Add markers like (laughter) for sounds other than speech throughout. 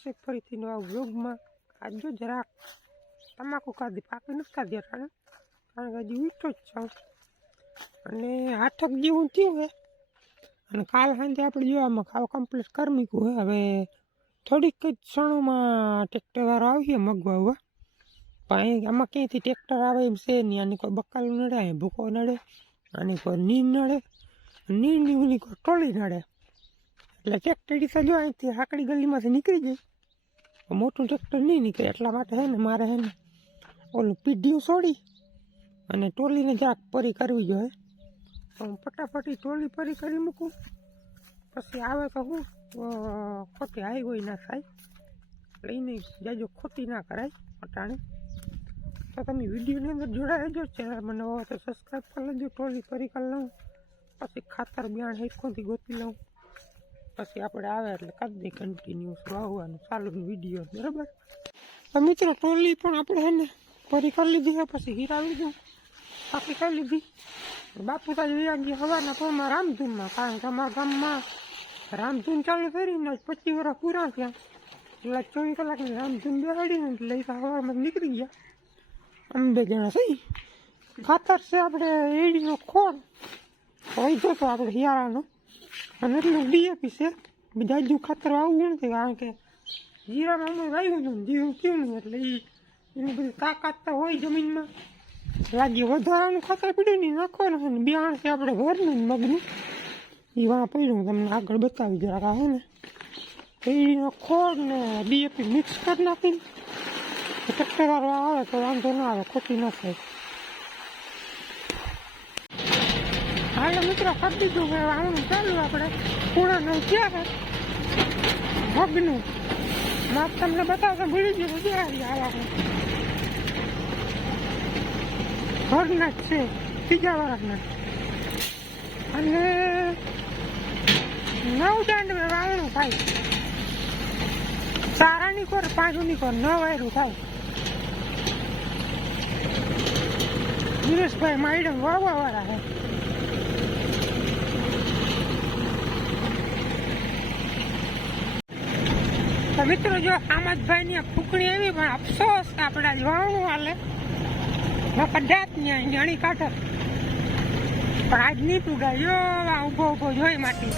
છે, ફરીથી નવા વ્લોગમાં આજ જો જરાક તમાકુ ખાધી પાકી નથી ખાધી અટાણે કારણ કે હજી ઉઠો જ છું. અને આઠક જેવું થયું હે. અને કાલ સાંજે આપણે જો આમાં ખાવ કમ્પ્લીટ કરી મૂક્યું હે. હવે થોડીક જ ક્ષણોમાં ટ્રેક્ટરવાળો આવીએ મગવા પણ અહીં આમાં ક્યાંયથી ટ્રેક્ટર આવે એમ છે નહીં. આની કોઈ બકાલું નડે ભૂકો નડે, આની કોઈ નીમ નડે. નીરની નીવની કોઈ ટોળી નડે. એટલે ટ્રેક્ટર જો અહીંથી હાકડી ગલીમાંથી નીકળી જાય. પણ મોટું ટ્રેક્ટર નહીં નીકળે. એટલા માટે હે ને મારે હે ને ઓલું પીઢિયું છોડી અને ટોલીને જરાક પરી કરવી જોઈએ. તો હું ફટાફટી ટોલી પરી કરી મૂકું. પછી આવે તો હું ખોટી હાઈ હોય ના થાય. લઈને જાજો ખોટી ના કરાય અટાણે. તો તમે વિડીયોની અંદર જોડાઈ રહેજો, ચેનલ મને હોય તો સબસ્ક્રાઈબ કરી લેજો, ટોલી પરી કરી લઉં. પછી ખાતર, બિયાણ હેઠોથી ગોતી લઉં. પછી આપણે આવે એટલે કાંઈ કન્ટિન્યુઅસ વાવવાનું. ચાલુ વીડિયો બરાબર? મિત્ર, ટોલી પણ આપણે હે ને કરી લીધી પછી હીરા લીધું બાકી કરી લીધી. બાપુ તાજ વ્યાજ હવાના પોરમાં રામધૂનમાં, કારણ કે અમારા ગામમાં રામધૂન ચાલુ કરીને પચીસ વર્ષ પૂરા થયા. એટલે ચોવીસ કલાકની રામધૂન બેહાડીને એ હવામાં નીકળી ગયા. અમે બે જણા થઈ. ખાતર છે આપણે, એડીનો ખોળ હોય તો આપણે હિયાળાનો. અને એટલું ડીએપી છે. બધા હજુ ખાતર વાવવું નથી, કારણ કે જીરામાં અમે વાવ્યું હતું જીરું થયું નહીં, એટલે એ એની બધી તાકાત તો હોય જમીનમાં. લાગી વધારાનું ખાતર પીડ્યું નહીં, નાખવાનું છે ને બિયાણ છે આપણે ઘરનું મગનું. એ વાં પડ્યું તમને આગળ બતાવી જરાક, આ હે ને. એનો ખોળ ને ડીએપી મિક્સ કરી નાખીને ટ્રેક્ટર આવે તો વાંધો ના આવે, ખોટી ના થાય. હાલો મિત્રો, કરી દીધું. હવે આનું ચાલુ આપણે. પૂણાનું ક્યાં છે. મગનું માપ તમને બતાવતો ભૂલી ગયું ક્યારે આવા ઘરના છે ત્રીજા વાળાના. અને નવ દાંડ વાવણું થાય. સારાની કોર, પાંચની કોર, ન વાયરું થાય. દિનેશભાઈ માઈડમ વાવવા વાળા છે. મિત્રો જો આમદભાઈ ની ફૂકણી આવી, પણ અફસોસ આપણે વાવણું હાલે. કદાચ ત્યાં જાણી કાઢે. પણ આજ નહીં પુગાયો. ઊભો ઊભો જોઈ માટી.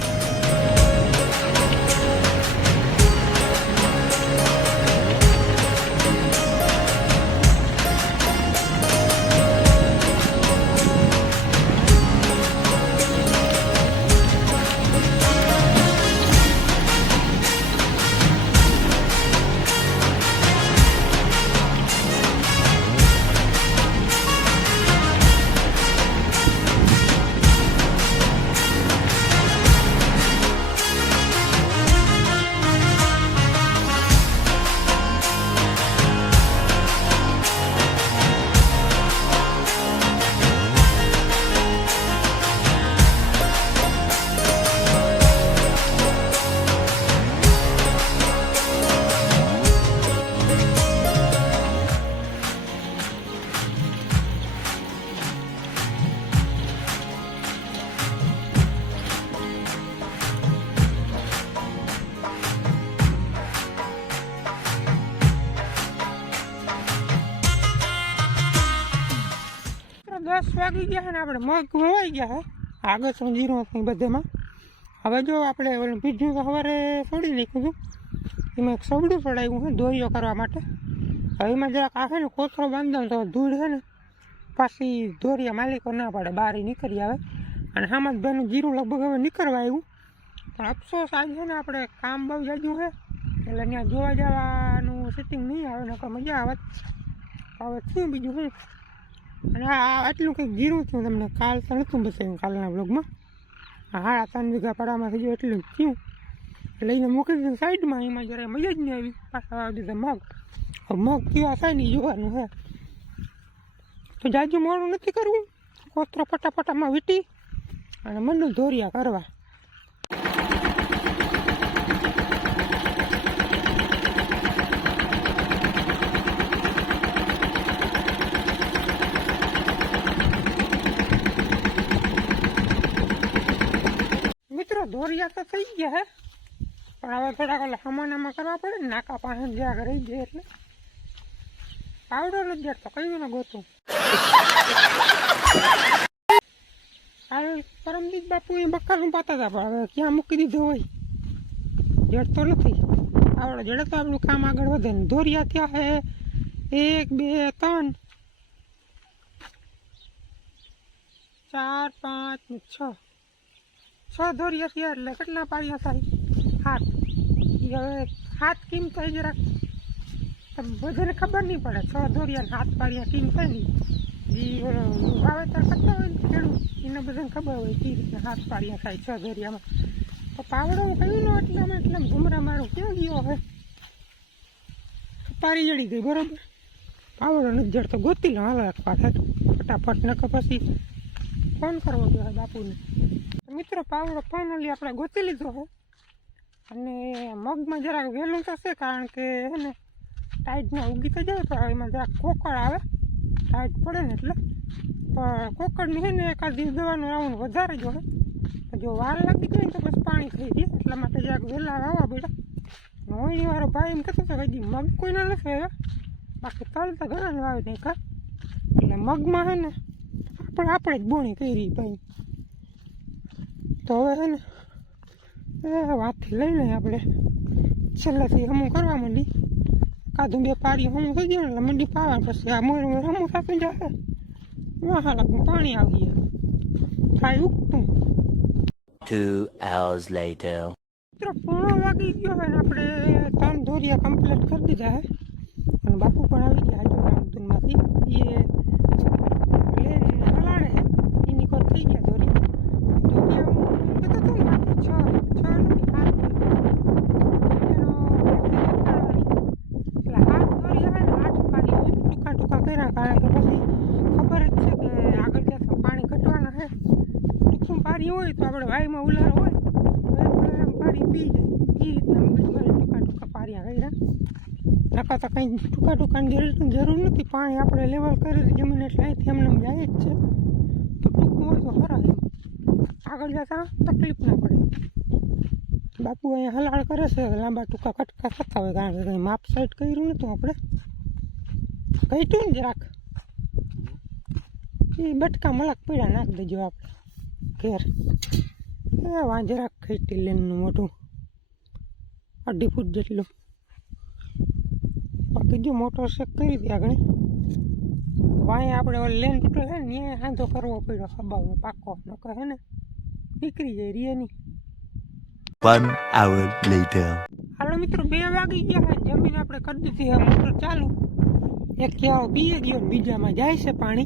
દસ ગયા ને આપણે મગ વવાઈ ગયા આગળ શું જીરો કંઈ બધેમાં? હવે જો આપણે ઓલું બીજું સવારે છોડી નાખ્યું હતું એમાં એક સબડું ચડાવ્યું છે દોરીઓ કરવા માટે. હવે એમાં જરાક આવે ને કોથળો બાંધો તો ધૂળ છે ને. પાછી દોરિયા માલિકો ના પાડે, બહાર નીકળી આવે. અને આમાં બેનું જીરું લગભગ હવે નીકળવા આવ્યું. પણ અફસોસ આજ છે ને આપણે કામ બહુ જાજુ છે. એટલે ત્યાં જોવા જવાનું સેટિંગ નહીં આવે, નકર મજા આવે. હવે શું બીજું શું? અને આટલું કંઈક જીરું થયું તમને કાલ તો નહોતું બતાવ્યું કાલના બ્લોગમાં હાડા ત્રણ વીઘા પાડામાં થઈ ગયું એટલું થયું. લઈને મૂકી દીધું સાઈડમાં, એમાં જરાય મજા જ નહીં આવી. પાછા વાવી દીધા મગ. મગ કેવા થાય ને જોવાનું છે. તો જાજુ મોડું નથી કરવું. કોતરો ફટાફટામાં વીટી અને મને ધોરિયા કરવા. મિત્રો ધોરિયા તો થઈ ગયા હે પણ હવે થોડાક ઓલા હમાનામાં કરવા પડે ને નાકા પાસે જ્યાં રહી જાય એટલે પાવડો નથી જડતો કયું ને ગોતું હાલ પરમદીપ બાપુ એ બક્કાનું પાતા હતા પણ હવે ક્યાં મૂકી દીધો હોય જડતો નથી આવડે જડે તો આપણું કામ આગળ વધે ને દોરિયા ત્યાં હે એક બે ત્રણ ચાર પાંચ ને છ છ દોરી હશે એટલે કેટલા પાડ્યા થાય? હાથ. એ હવે હાથ કેમ થાય જરાક બધાને ખબર નહીં પડે છ દોરિયા ને હાથ પાડ્યા કેમ થાય નહીં જે વાવેતર કરતા હોય ને ખેડૂત, એને બધાને ખબર હોય કઈ રીતે હાથ પાડ્યા થાય છ દોરિયામાં. તો પાવડો કયું નો એટલામાં એટલે ઘુમરા મારું ક્યાં ગયો હવે? તારી જડી ગઈ, બરાબર? પાવડો નથી જડતો ગોતી લો હાલ પાછા ફટાફટ, નકર પછી ફોન કરવો જોઈએ બાપુને. મિત્રો પાવડો ફાઇનલી આપણે ગોતી લીધો છે અને મગમાં જરાક વહેલું થશે કારણ કે હે ને ટાઈટમાં ઉગી તો જાય તો એમાં જરાક કોકળ આવે. ટાઈટ પડે ને એટલે. પણ કોકળની છે ને એકાદ દિવસ દવાનું રાઉન્ડ વધારે જો જો વાર લાગી જાય ને તો બસ પાણી થઈ જાય. એટલા માટે જરાક વહેલા વાવા બેટા હોળી વારો ભાઈ એમ કહેતો હતો કે મગ કોઈના નથી આવ્યા. બાકી તલ તો ઘણા વાવે નહીં કા. એટલે મગમાં છે ને આપણે આપણે જ બોણી કરી ભાઈ. તો હવે છે ને વાતથી લઈ લઈએ આપણે છેલ્લેથી હમું કરવા માંડી કાધું બે પાડી હમું થઈ ગયું એટલે મંડી પાવા પછી આ મોર મોર હમું થતું જશે. વાહાલાકનું પાણી આવી ગયા થાય ઉગતું Two hours later. મિત્રો પૂર્ણ વાગી ગયો હોય આપણે ત્રણ દોરિયા કમ્પ્લીટ કરી દીધા હે અને બાપુ પણ આવી ગયા જો રામધૂનમાંથી. એ હલાડે એની કોઈ થઈ ગયા દોરિયા દોરિયા હું કહેતો હતો ને બાકી છ છ નથી હાથ એનો એટલે હાથ દોરિયા હોય ને આઠ પાડી હોય ટૂંકા ટૂંકા કર્યા કારણ કે પછી ખબર જ છે કે આગળ જતા પાણી ઘટવાના છે ટૂંકું પાણી હોય તો આપણે વાયમાં ઉલાર હોય એમ પાણી ટૂંકા ટૂંકા પાર્યા કર્યા. નકા તો કંઈ ટૂંકા ટૂંકાની જરૂર નથી, પાણી આપણે લેવલ કરી જમીન એટલે અહીંથી એમને જાય જ છે. તો ટૂંકું હોય તો ખરા આગળ જતા તકલીફ ના પડે. બાપુ અહીંયા હલાળ કરે છે, લાંબા ટૂંકા કટકા થતા હોય, કારણ કે કંઈ માપ સાઈડ કર્યું નતું આપણે. કહીતું ને જરાક. એ બટકા મલક પીડા નાખી દેજો આપણે ઘેર. એ વાંજરાક ખેટી લેનનું મોટું અઢી ફૂટ જેટલું. બાકી જો મોટર શેક કરી દે આગળ? વાંય આપણે ઓલી લેન તૂટે છે ને ત્યાં સાંધો કરવો પડ્યો ખબાવનો પાકો નકર હે ને. નીકળી જાય રે નહીં One hour later. હાલો મિત્રો બે વાગી ગયા છે. જમીન આપણે કરી દીધી છે મોટર ચાલુ. એક ક્યાંઓ બીએ ગયો ને બીજામાં જાય છે પાણી.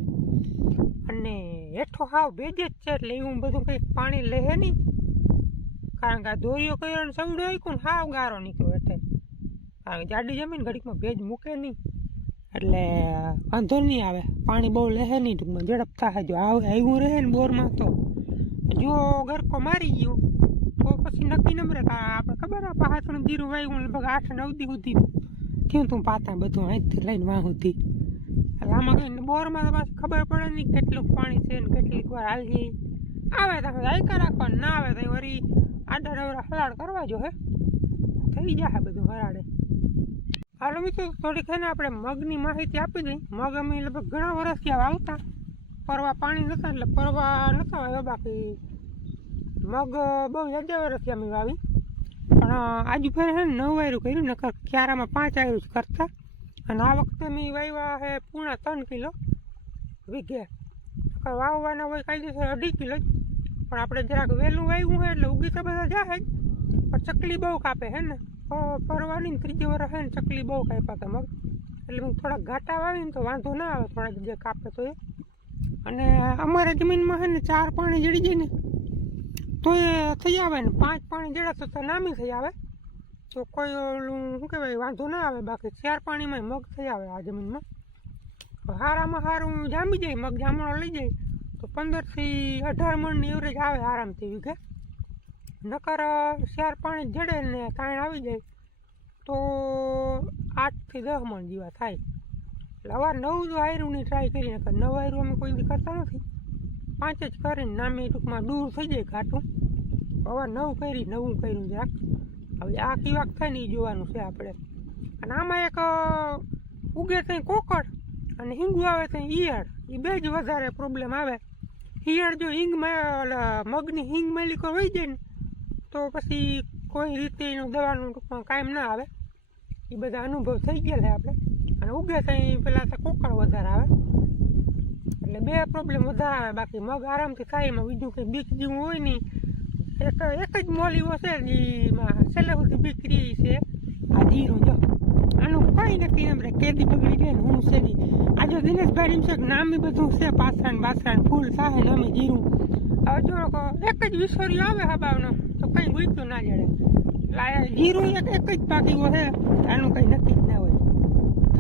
અને હેઠો હાવ ભેજ જ છે એટલે એવું બધું કંઈક પાણી લે નહીં. કારણ કે આ દોરીઓ કર્યો ને સવડો આવ્યો ને હાવ ગારો નીકળ્યો એટલે કારણ કે જાડી જમીન ઘડીકમાં ભેજ મૂકે નહીં. એટલે વાંધો નહીં આવે. પાણી બહુ લહે નહીં, ટૂંકમાં ઝડપ થાય જો આવે આવ્યું રહે ને બોરમાં તો. જો ગરકો મારી ગયો, તો પછી નક્કી નમરે કે આપણે ખબર આ હાથનું જીરું વાયું લગભગ આઠ નવ દી સુધી. થયું તું પાતા બધું અહીંથી લઈને વાહ સુધી. આમાં કઈ બોરમાં તો પાછી ખબર પડે નહીં કેટલું પાણી છે ને કેટલીક વાર હાલી આવે તો આયકા રાખવા ના આવે તો વળી આડા નવરા હલાડ કરવા જો, હે? થઈ જશે બધું હરાડે. હાલો મિત્રો થોડીક હે આપણે મગની માહિતી આપી દઈ. મગ અમે લગભગ ઘણા વર્ષથી આવતા. પરવા પાણી નતા, એટલે પરવા નતા આવ્યા. બાકી મગ બહુ જાજા વર્ષથી અમે વાવી. પણ આજુ ફેર હે નવ વાયરું કર્યું, નકર ક્યારામાં પાંચ વાયરું જ કરતા. અને આ વખતે મેં વાવ્યા હે પૂણા ત્રણ કિલો વીઘે. નકર વાવવાના હોય કાયદેસર અઢી કિલો જ. પણ આપણે જરાક વહેલું વાવ્યું હોય એટલે ઉગી તો બધા જાય. પણ ચકલી બહુ કાપે હે ને? પરવાની ને ત્રીજી વર્ષ હે ને ચકલી બહુ કાપ્યા તમે એટલે હું થોડાક ઘાટા વાવીને તો વાંધો ના આવે, થોડાક જે કાપે તો એ. અને અમારા જમીનમાં છે ને ચાર પાણી જડી જાય ને, તો એ થઈ આવે ને, પાંચ પાણી જડા તો નામી થઈ આવે. તો કોઈ ઓલું, શું કહેવાય, વાંધો ના આવે, બાકી ચાર પાણીમાં મગ થઈ આવે આ જમીનમાં. હારામાં હારું જામી જાય, મગ જામણો લઈ જાય. તો પંદરથી અઢાર મણની એવરેજ આવે આરામથી વીઘે નકર શિયાર પાણી જડે ને કાંઈ આવી જાય, તો આઠથી દસ મણ જેવા થાય. એટલે અવાર નવ જો આયરુંની ટ્રાય કરી, નકર નવ આયરું અમે કોઈ કરતા નથી. પાંચ જ કરીને નામી ટૂંકમાં દૂર થઈ જાય ઘાટું. હવે નવ કરી, નવું કર્યું જરાક હવે આ કેવાક થાય ને એ જોવાનું છે આપણે. અને આમાં એક ઉગે ત્યાં કોકડ અને હિંગુ આવે ત્યાં ઈયળ. એ બે જ વધારે પ્રોબ્લેમ આવે. ઈયળ જો હિંગમાં ઓલા મગની હિંગ માલિકો હોય જાય ને, તો પછી કોઈ રીતે એનું દવાનું ટૂંકમાં કાયમ ના આવે. એ બધા અનુભવ થઈ ગયા છે આપણે. અને ઉગે ત્યાં પેલા તો કોકડ વધારે આવે. એટલે બે પ્રોબ્લેમ વધારે આવે. બાકી મગ આરામથી થાય એમાં બીજું કંઈ બીક જેવું હોય નહીં. એક એક જ મોલીઓ છે એમાં છેલ્લે સુધી બીક રહી છે. આ જીરું જો. આનું કંઈ નથી એમ રે. કેદી બગડી ગઈ હું છે નહીં આજે દિનેશભાઈ એમ છે કે નામી બધું છે પાછળ બાસણ ફૂલ થાય નામી જીરું. હવે જો એક જ વિસોરી આવે હબાવનો, તો કંઈ ગુજતું ના જડે. લાયા, જીરું એક એક જ પાકી છે આનું કંઈ નક્કી જ ના હોય.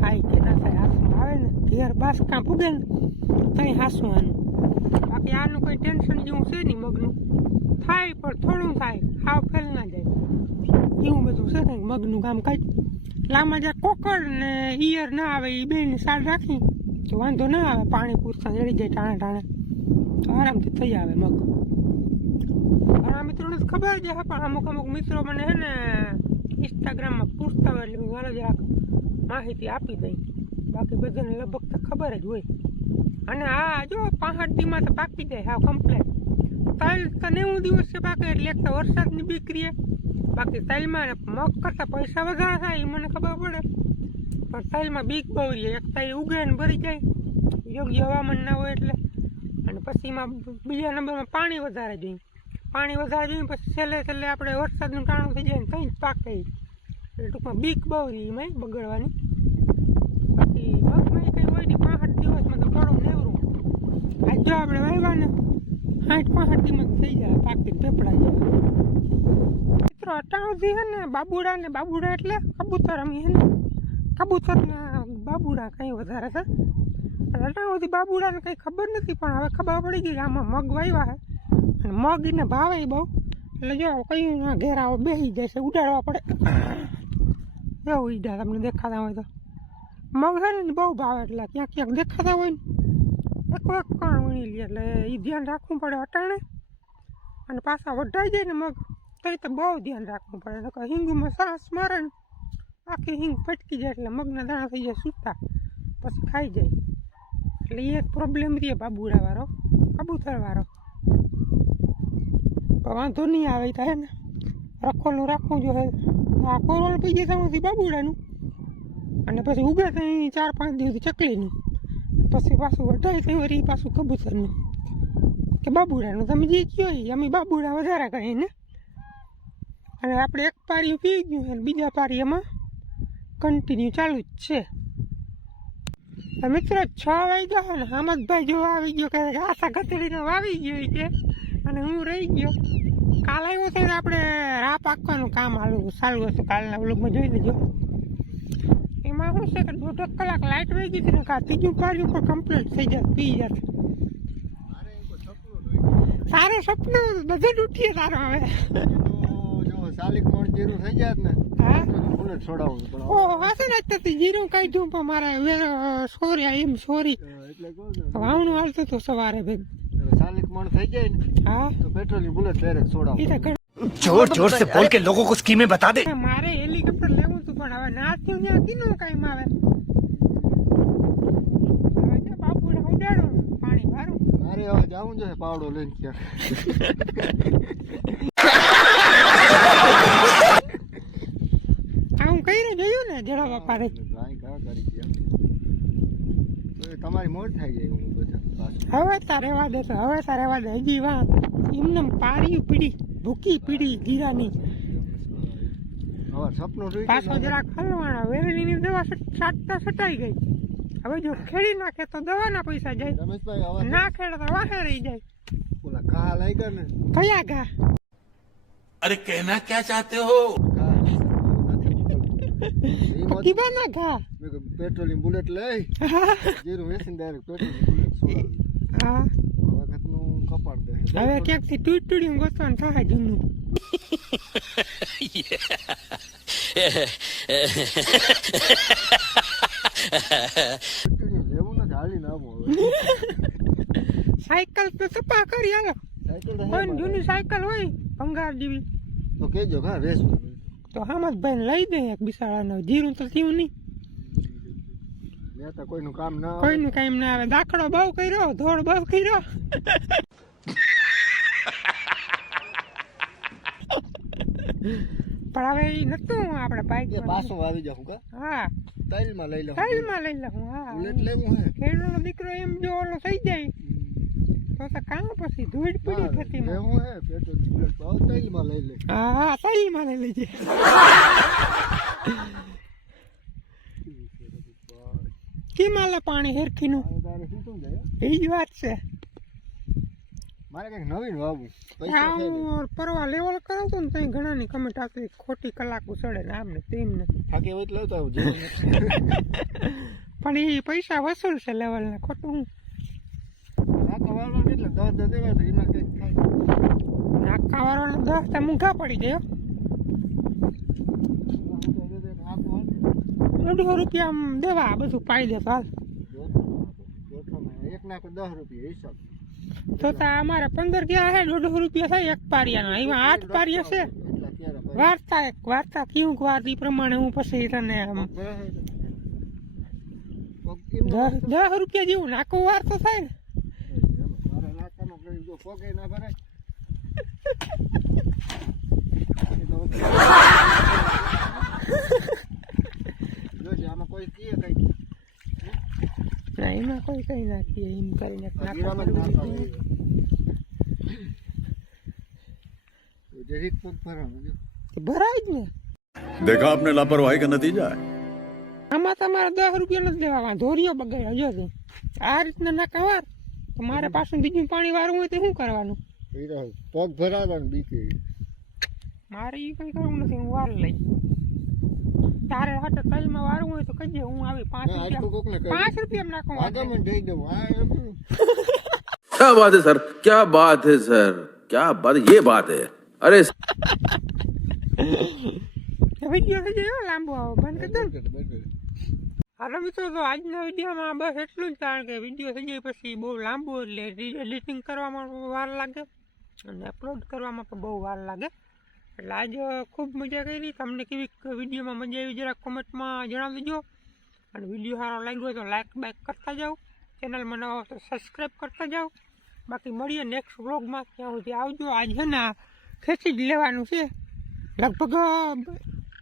થાય કે ના થાય હાસું આવે ને, ઘેર બાસકાં પૂગે ને કઈ હાસું આનું. બાકી આનું કોઈ ટેન્શન જેવું છે નહીં મગનું. થાય પણ થોડું થાય, હાવ ફેલ ના જાય. એવું બધું છે ને મગનું કામ લાંબા જ્યાં કોકર ને ઈયર ના આવે એ બેની સાડ રાખી. તો વાંધો ના આવે, પાણી પૂરતા જડી જાય ટાણે ટાણે. તો આરામથી થઈ આવે મગ. ઘણા મિત્રોને ખબર હશે પણ અમુક અમુક મિત્રો મને છે ને ઇન્સ્ટાગ્રામમાં પૂછતા હોય એટલે મારે જરાક માહિતી આપી દઈ. બાકી બધાને લગભગ તો ખબર જ હોય. અને હા જો પહાડીમાં તો પાકી જાય હા કમ્પ્લેટ તલ તો નેવું દિવસ છે પાકે એટલે એક તો વરસાદની બીકરીએ બાકી સાઈલમાં મગ કરતાં પૈસા વધારે થાય એ મને ખબર પડે. પણ સાઈલમાં બીક બહુ રહે એક તાઈ ઉગે ને ભરી જાય. યોગ્ય હવામાન ના હોય એટલે. અને પછી એમાં બીજા નંબરમાં પાણી વધારે જોઈએ. પાણી વધારે જોઈએ પછી છેલ્લે છેલ્લે આપણે વરસાદનું ટાણું થઈ જાય ને કંઈ જ પાકે એટલે ટૂંકમાં બીક બહુ રહી એમાં બગડવાની. બાકી મગમાં કંઈ હોય ને પાંચ દિવસમાં તો પડું નેવરું. આજ જો આપણે વાવ્યા ને સાઠ પાંસઠ દિવસ થઈ જાય. પાકી પેપડા જાય. મિત્રો અટાણુંથી છે ને, બાબુડા ને, બાબુડા એટલે કબૂતર અમે છે ને. કબૂતર ને બાબુડા કંઈ વધારે છે. અટાણુંથી બાબુડાને કંઈ ખબર નથી, પણ હવે ખબર પડી ગઈ કે આમાં મગ વાવ્યા છે અને મગ એને ભાવે બહુ. એટલે જો કયું ઘેરાઓ બેસી જાય છે, ઉડાડવા પડે. એવું ઈડા તમને દેખાતા હોય તો. મગ છે ને બહુ ભાવે એટલે ક્યાંક ક્યાંક દેખાતા હોય ને. એક એક કણ વીણી લે એટલે એ ધ્યાન રાખવું પડે અટાણે. અને પાછા વઢાઈ જાય ને મગ. તો એ તો બહુ ધ્યાન રાખવું પડે. નકર હિંગમાં સાસ મારે ને આખી હિંગ ફટકી જાય એટલે મગના દાણા થઈ જાય સૂતા, પછી ખાઈ જાય. એટલે એ એક પ્રોબ્લેમ રહે બાબુડાવાળો કબૂતરવાળો. વાંધો નહીં આવે તો હે ને. રખોલું રાખવું જોઈએ. આ કોરોલ પી જાય ત્યાંથી બાબુડાનું અને પછી ઉગે ત્યાં ચાર પાંચ દિવસ ચકલીનું. પછી પાછું વઢાય થયું રહી પાછું કબૂતરનું. કે બાબુડાનું તમે જે કહો એ અમે બાબુડા વધારે કહીએ ને. અને આપણે એક પારી પી ગયું અને બીજા પારી એમાં કન્ટિન્યુ ચાલુ જ છે. તો મિત્રો છ વાગ્યા ને હામદભાઈ જો આવી ગયો કે આશા ગતડીનો વાવી ગયો કે અને હું રહી ગયો. કાલે આવ્યો ત્યારે આપણે રાહ પાકવાનું કામ હાલું સારું હતું કાલના વ્લોગમાં જોઈ લેજો. એમાં શું છે કે દોઢ કલાક લાઇટ વહી ગઈ હતી ને કાં ત્રીજું પાર્યું પણ કમ્પ્લીટ થઈ જાય પી જાય. સારું સપનું બધું જ ઉઠીએ સારું હવે. સાલિક મોણ જીરું થઈ જાત ને બુલેટ છોડાવું પડે ઓ વાસણ જ થતી જીરું કાઢ્યું પણ મારા સોરી એમ સોરી વાવણું હાલતું હતું સવારે ભાઈ સાલિક મોણ થઈ જાય ને હા તો પેટ્રોલ બુલેટ ડાયરેક્ટ છોડાવું જોર જોર સે બોલ કે લોકો કો સ્કીમે બતા દે મારે હેલિકોપ્ટર લેવું હતું પણ હવે ના થયું ને કિનો કાઈ આવે હવે કે બાપુ ઉડાડો પાણી ભરું મારે હવે જવું જોઈએ પાવડો લઈને ક્યાં કરીને જોયું ને જરા બાપા રે તમારી મોર થઈ જાય હું બધા. હવે તારે વા દે હવે તારે વા દે. હજી વા એમને પારી પીડી ભૂકી પીડી ગીરાની પાછો જરાક હલવાના વેરણીની દવા છાટતા છટાઈ ગઈ. હવે જો ખેડી નાખે તો દવાના પૈસા જાય. ના ખેડે તો વાહે રહી જાય. ઓલા ઘા લઈ ગયા ને. કયા ઘા? અરે કહેના ક્યાં ચાહતે હો? (laughs) નીકળતું. બના મેં કીધું બુલેટ લઈ. જીરું વેચીને ડાયરેક્ટ પેટ્રોલિંગ બુલેટ છોડાવી. હા. વખતનું કપાડ દે. હવે ક્યાંકથી તૂટ તૂટ્યું ગોતવાનું થાય જૂનું. લેવું નથી આવું સાયકલ તો સપા કરી હાલો. મારે. જૂની સાયકલ હોય ભંગાર જેવી. તો કહેજો હા વેચવું તો હામદભાઈને લઈ દે એક બિસાડાનો. જીરું તો થયું નહીં. મેં તો કોઈનું કામ ના કોઈનું કામ ના આવે. દાખલો બહુ કર્યો ધોળ બહુ કર્યો. (laughs) પણ હવે એ નતું આપણે બાઈક પાછું આવી જાઉં કા? હા. તૈલમાં લઈ લઉં. સાઈડમાં લઈ લઉં હા. બુલેટ લેવું હે? ખેડૂતનો દીકરો એમ જો ઓલો થઈ જાય. તો તો કામ પછી ધૂળ પડી થતી માં. લેવું હે પેટ્રોલ બુલેટ તો લઈ લે હા હા સાઈડમાં લઈ લેજે. કેમ પાણી હેરખી નું એ વાત છે. મારે કંઈક નવીન વાવવું હા પૈસા હું પરવા લેવલ કરાવતો ને ત્યાં ઘણાની કમેન્ટ આવતી ખોટી કલાક ઉછળે ને આમને તેમને થાકી હોય એટલે આવતા આવજો પણ એ પૈસા વસૂલ છે લેવલના ખોટું હું નાકા વાળવા એટલે દસ દસ દેવા તો એમાં કંઈક થાય નાખા વાળાનો દસ તો મૂંઘા પડી ગયો દોઢસો રૂપિયા દેવા બધું પાઈ દે હાલ એક નાખો દસ રૂપિયા હિસાબ તો તો અમારે પંદર ગયા છે દોઢસો રૂપિયા થાય એક પારિયાના. એમાં આઠ પારિયા છે. વાર્તા એક વાર્તા કેવું વાર એ પ્રમાણે હું પછી તને આમ દસ રૂપિયા જેવું નાખું વાર તો થાય ને. તો પોકે ના ભરે જોજે આમાં કોઈ કીએ કઈ ના એમાં કોઈ કઈ ના કીએ એમ કરીને ભરાય જ ને. દેખા આપને લાપરવાહી કા નતીજા આમાં તમારે દસ રૂપિયા નથી લેવા વાંધો રહ્યો બગાડ હજુ આ રીતના ના કવાર તો મારે પાછું બીજું પાણી વારવું હોય તો શું કરવાનું એ તો પગ ભરાવાનું બીકે મારે એ કંઈ કરવું નથી હું વાર લઈ તારે હાટે તલમાં વારવું હોય તો કહીએ હું આવી પાંચ ના, આટલું કોકને રૂપિયા કહી પાંચ રૂપિયા નાખું આગમન થઈ દઉં આ એમ क्या बात है सर क्या बात है सर क्या बात ये बात है अरे વિડીયો થઈ જાય હો લાંબો આવો હાલો મિત્રો, તો આજના વિડીયોમાં બસ એટલું જ, કારણ કે વીડિયો થઈ જાય પછી બહુ લાંબુ એટલે એડિટિંગ કરવામાં વાર લાગે અને અપલોડ કરવામાં પણ બહુ વાર લાગે. એટલે આજે ખૂબ મજા કરી. તમને કેવી વિડીયોમાં મજા આવી જરા કોમેન્ટમાં જણાવી દેજો અને વીડિયો સારો લાગ્યો તો લાઇક બાઇક કરતા જાઓ. ચેનલમાં નવા તો સબસ્ક્રાઈબ કરતા જાઓ. બાકી મળીએ નેક્સ્ટ વ્લોગમાં ત્યાં સુધી આવજો. આજ ને ખેંચી જ લેવાનું છે. લગભગ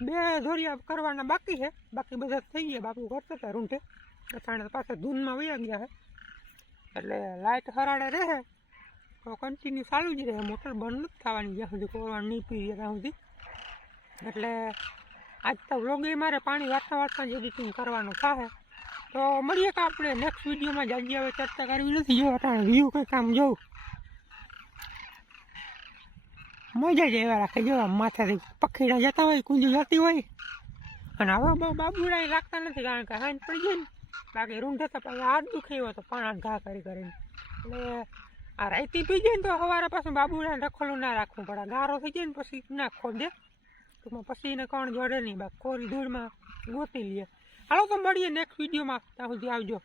બે ધોરિયા કરવાના બાકી છે. બાકી બધા થઈ ગયા. બાપુ કરતા હતા રૂંઢે અથાણે પાછા ધૂનમાં વયા ગયા છે. એટલે લાઇટ હરાડે રહે તો કન્ટિન્યુ ચાલુ જ રહે. મોટર બંધ નથી થવાની જ્યાં સુધી કોરવાનું નહીં પી ત્યાં સુધી. એટલે આજ તો વ્લોગે મારે પાણી વાર્તા વાર્તા જ એડિટિંગ કરવાનું થાય તો મળીએ કે આપણે નેક્સ્ટ વિડીયોમાં જાજી હવે ચર્ચા કરવી નથી. જો અત્યારે વ્યૂ કંઈક આમ જોઉં. મજા જ એવા રાખે. જો માથાથી પખીડા જતા હોય, કુંજી જતી હોય. અને હવે બાબુડા લાગતા નથી, કારણ કે હાંજ પડી જાય ને, બાકી રૂંઢ થતા પછી હાથ દુખી હોય તો પાણા ઘા કરી કરીને. એટલે આ રાયતી પી જાય ને તો સવારે પાછું બાબુડા રખોલું ના રાખવું પડે. ગારો થઈ જાય ને પછી ના ખોદે. ટૂંકમાં પછી એને કોણ જોડે નહીં બા કોરી ધૂળમાં ગોતી લઈએ હાલો તો મળીએ નેક્સ્ટ વિડીયોમાં ત્યાં સુધી આવજો.